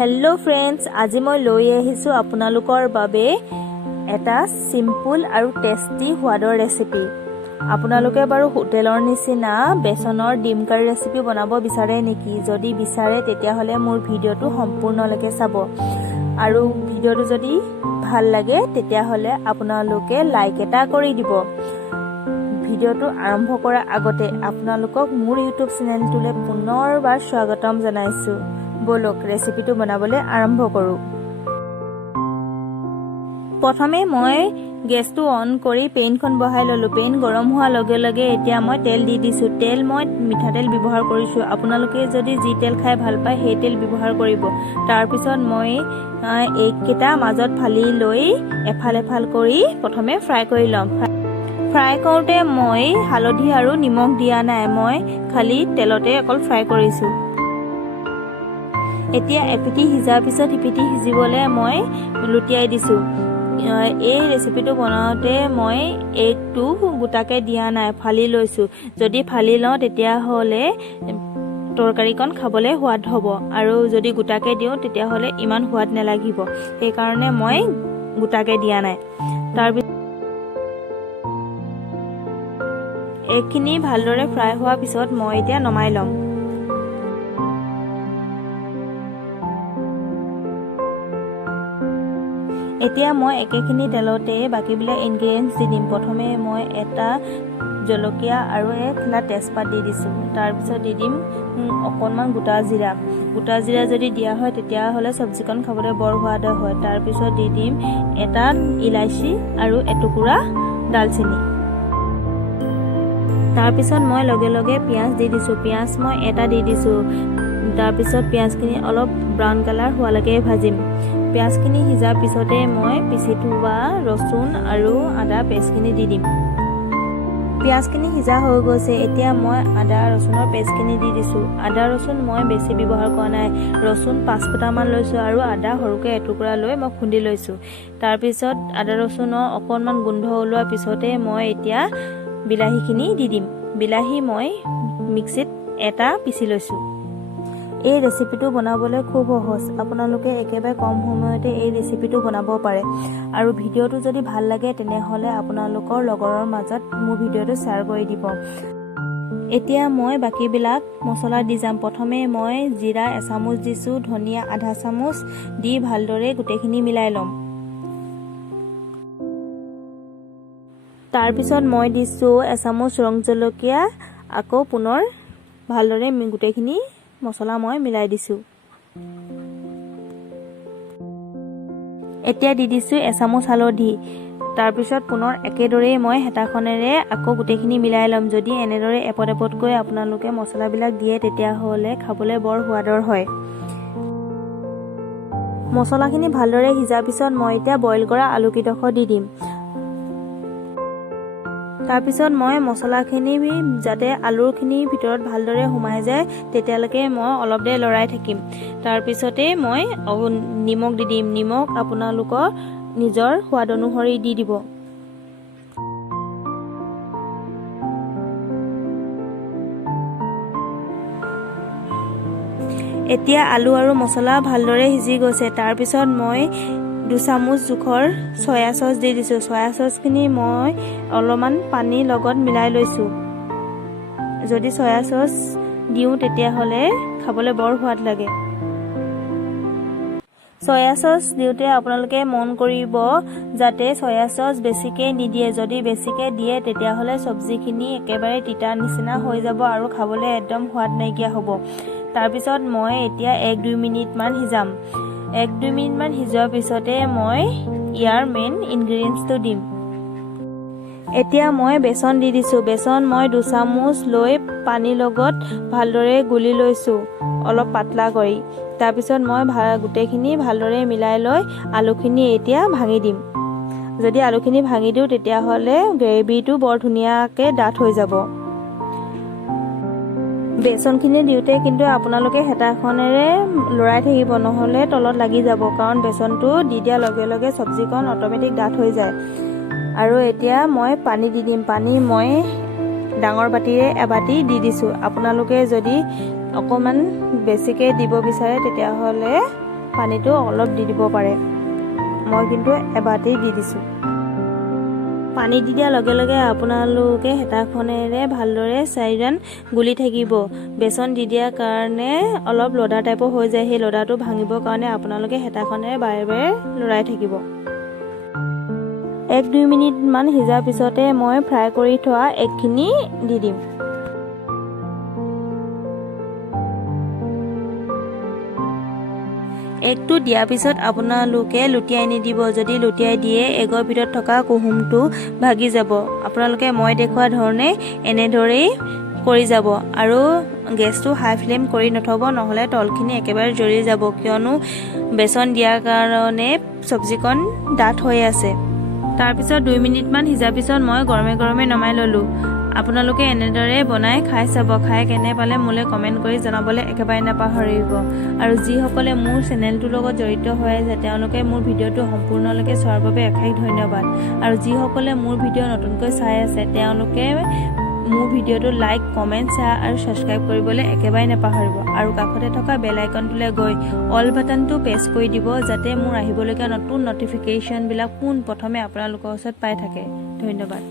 Hello friends, आज मैं লৈ আহিছো আপোনালোকৰ বাবে এটা সিম্পল আৰু টেস্টি সোৱাদৰ ৰেচিপি। আপোনালোকে বাৰু হোটেলৰ নিচিনা বেসনৰ ডিম কাৰী ৰেচিপি বনাব বিচাৰে নেকি? যদি বিচাৰে তেতিয়াহলে মোৰ ভিডিওটো সম্পূৰ্ণলৈকে চাব আৰু ভিডিওটো যদি ভাল লাগে তেতিয়াহলে আপোনালোকে লাইক এটা কৰি দিব। ভিডিওটো আৰম্ভ কৰাৰ আগতে আপোনালোকক মোৰ ইউটিউব চেনেলটোলৈ পুনৰবাৰ স্বাগতম জনাইছো। बोलक रेसिपिটো বনাবলৈ আৰম্ভ কৰো। প্ৰথমে মই গেছটো অন কৰি পেনখন বহাই ললো। পেন গৰম হোৱাৰ লগে লগে এতিয়া মই তেল দি দিছো। তেল মই মিঠাতেল ব্যৱহাৰ কৰিছো। আপোনালোকে যদি যি তেল খাই ভাল পায় সেই তেল ব্যৱহাৰ কৰিব। তাৰ পিছত মই এইকেইটা মাজত ফালি লৈ এফাল এফাল কৰি প্ৰথমে ফ্ৰাই কৰি লম। ফ্ৰাই কৰোতে মই হালধি আৰু নিমখ দিয়া নাই, মই খালি তেলতে অকল ফ্ৰাই কৰিছো। এতিয়া এপিটি সিজাৰ পিছত ইপিটি সিজিবলৈ মই লুটিয়াই দিছো। এই ৰেচিপিটো বনাওতে মই এগটো গোটাকে দিয়া নাই, ফালি লৈছো। যদি ফালি লওঁ তেতিয়াহলে তৰকাৰীখন খাবলৈ সোৱাদ হ'ব আৰু যদি গোটাকে দিওঁ তেতিয়াহলে ইমান সোৱাদ নালাগিব। সেই কাৰণে মই গোটাকে দিয়া নাই। তাৰপিছত এইখিনি ভালদৰে ফ্ৰাই হোৱাৰ পিছত মই এতিয়া নমাই লম। এতিয়া মই একেখিনি তেলতে বাকিবিলাক ইনগ্ৰেডিয়েন্টছ দি দিম। প্ৰথমে মই এটা জলকীয়া আৰু এটা তেজপাত দি দিছো। তাৰ পিছত দি দিম অকণমান গোটা জিৰা। গোটা জিৰা যদি দিয়া হয় তেতিয়াহলে চব্জিখন খাবলৈ বৰ সোৱাদ হয়। তাৰ পিছত দি দিম এটা ইলাইচি আৰু এটুকুৰা দালচেনি। তাৰ পিছত মই লগে লগে পিঁয়াজ দি দিছো। পিঁয়াজ মই এটা দি দিছো। তাৰ পিছত পিঁয়াজখিনি অলপ ব্ৰাউন কালাৰ হোৱালৈকে ভাজিম। পিঁয়াজখিনি সিজাৰ পিছতে মই পিচি থোৱা ৰচুন আৰু আদা পেষ্টখিনি দি দিম। পিঁয়াজখিনি সিজা হৈ গৈছে। এতিয়া মই আদা ৰচুনৰ পেষ্টখিনি দি দিছো। আদা ৰচুন মই বেছি ব্যৱহাৰ কৰা নাই। ৰচুন 5 ফুটামান লৈছো আৰু আদা সৰুকৈ এটুকুৰা লৈ মই খুন্দি লৈছো। তাৰপিছত আদা ৰচুনৰ অকণমান গোন্ধ ওলোৱাৰ পিছতে মই এতিয়া বিলাহীখিনি দি দিম। বিলাহী মই মিক্সিত এটা পিচি লৈছো। এই ৰেচিপিটো বনাবলৈ খুব সহজ। আপোনালোকে একেবাৰে কম সময়তে এই ৰেচিপিটো বনাব পাৰে আৰু ভিডিওটো যদি ভাল লাগে তেনেহলে আপোনালোকৰ লগৰৰ মাজত মোৰ ভিডিওটো শ্বেয়াৰ কৰি দিব। এতিয়া মই বাকিবিলাক মছলা দি যাম। প্ৰথমে মই জিৰা এচামুচ দিছো, ধনিয়া আধা চামুচ দি ভালদৰে গোটেইখিনি মিলাই ল'ম। তাৰ পিছত মই দিছো এচামুচ ৰং জলকীয়া। আকৌ পুনৰ ভালদৰে গোটেইখিনি মছলা মই মিলাই দিছো। এতিয়া দি দিছো এচামুচ হালধি। তাৰ পিছত পুনৰ একেদৰে মই হেতাখনেৰে আকৌ গোটেইখিনি মিলাই ল'ম। যদি এনেদৰে এপদ এপদকৈ আপোনালোকে মছলাবিলাক দিয়ে তেতিয়াহলে খাবলৈ বৰ সোৱাদৰ হয়। মছলাখিনি ভালদৰে সিজাৰ পিছত মই এতিয়া বইল কৰা আলুকেইডোখৰ দি দিম। তাৰপিছত মই মছলাখিনি যাতে আলুখিনিৰ ভিতৰত ভালদৰে সোমাই যায় তেতিয়ালৈকে মই অলপ দেৰি লৰাই থাকিম। তাৰপিছতে মই নিমখ দি দিম। নিমখ আপোনালোকৰ নিজৰ সোৱাদ অনুসৰি দি দিব। এতিয়া আলু আৰু মছলা ভালদৰে সিজি গৈছে। তাৰপিছত মই 2 চামুচ জোখৰ সয়া চচ দি দিছো। সয়া চচখিনি মই অলপমান পানীৰ লগত মিলাই লৈছো। যদি সয়া চচ দিওঁ তেতিয়াহলে খাবলৈ বৰ সোৱাদ লাগে। সয়া চচ দিওঁতে আপোনালোকে মন কৰিব যাতে সয়া চচ বেছিকে নিদিয়ে। যদি বেছিকে দিয়ে তেতিয়াহলে চব্জিখিনি একেবাৰে তিতা নিচিনা হৈ যাব আৰু খাবলৈ একদম সোৱাদ নাইকিয়া হ'ব। তাৰপিছত মই এতিয়া 1-2 মিনিটমান সিজাম। 1-2 মিনিটমান সিজোৱাৰ পিছতে মই ইয়াৰ মেইন ইনগ্ৰেডিয়েন্টছটো দিম। এতিয়া মই বেচন দি দিছো। বেচন মই 2 চামুচ লৈ পানীৰ লগত ভালদৰে গুলি লৈছো, অলপ পাতলা কৰি। তাৰপিছত মই গোটেইখিনি ভালদৰে মিলাই লৈ আলুখিনি এতিয়া ভাঙি দিম। যদি আলুখিনি ভাঙি দিওঁ তেতিয়াহলে গ্ৰেভিটো বৰ ধুনীয়াকে ডাঠ হৈ যাব। বেচনখিনি দিওঁতে কিন্তু আপোনালোকে হেতাখনেৰে লৰাই থাকিব, নহলে তলত লাগি যাব। কাৰণ বেচনটো দি দিয়াৰ লগে লগে চব্জিখন অট'মেটিক ডাঠ হৈ যায়। আৰু এতিয়া মই পানী দি দিম। পানী মই ডাঙৰ বাটিৰে এবাটি দি দিছো। আপোনালোকে যদি অকণমান বেছিকে দিব বিচাৰে তেতিয়াহলে পানীটো অলপ দি দিব পাৰে। মই কিন্তু এবাৰতেই দি দিছোঁ। পানী দি দিয়াৰ লগে লগে আপোনালোকে হেতাখনেৰে ভালদৰে 4 ৰাউণ্ড গুলি থাকিব। বেচন দি দিয়াৰ কাৰণে অলপ লদা টাইপৰ হৈ যায়, সেই লদাটো ভাঙিবৰ কাৰণে আপোনালোকে হেতাখনেৰে বাৰে বাৰে লৰাই থাকিব। 1-2 মিনিটমান সিজাৰ পিছতে মই ফ্ৰাই কৰি থোৱা এগখিনি দি দিম। এগটো দিয়াৰ পিছত আপোনালোকে লুটিয়াই নিদিব। যদি লুটিয়াই দিয়ে এগৰ ভিতৰত থকা কুহুমটো ভাগি যাব। আপোনালোকে মই দেখুওৱা ধৰণে এনেদৰেই কৰি যাব আৰু গেছটো হাই ফ্লেম কৰি নথব, নহ'লে তলখিনি একেবাৰে জ্বলি যাব, কিয়নো বেচন দিয়াৰ কাৰণে চব্জিকণ ডাঠ হৈ আছে। তাৰপিছত 2 মিনিটমান সিজাৰ পিছত মই গৰমে গৰমে নমাই ল'লোঁ। আপোনালোকে এনেদৰে বনাই খাই চাব। খাই কেনে পালে মোলৈ কমেণ্ট কৰি জনাবলৈ একেবাৰে নাপাহৰিব। আৰু যিসকলে মোৰ চেনেলটোৰ লগত জড়িত হৈ আছে তেওঁলোকে মোৰ ভিডিঅ'টো সম্পূৰ্ণলৈকে চোৱাৰ বাবে অশেষ ধন্যবাদ। আৰু যিসকলে মোৰ ভিডিঅ' নতুনকৈ চাই আছে তেওঁলোকে মোৰ ভিডিঅ'টো লাইক, কমেণ্ট, শ্বেয়াৰ আৰু ছাবস্ক্ৰাইব কৰিবলৈ একেবাৰে নাপাহৰিব। আৰু কাষতে থকা বেল আইকনটোলৈ গৈ অল বাটনটো প্ৰেছ কৰি দিব, যাতে মোৰ আহিবলগীয়া নতুন নটিফিকেশ্যনবিলাক পোনপ্ৰথমে আপোনালোকৰ ওচৰত পাই থাকে। ধন্যবাদ।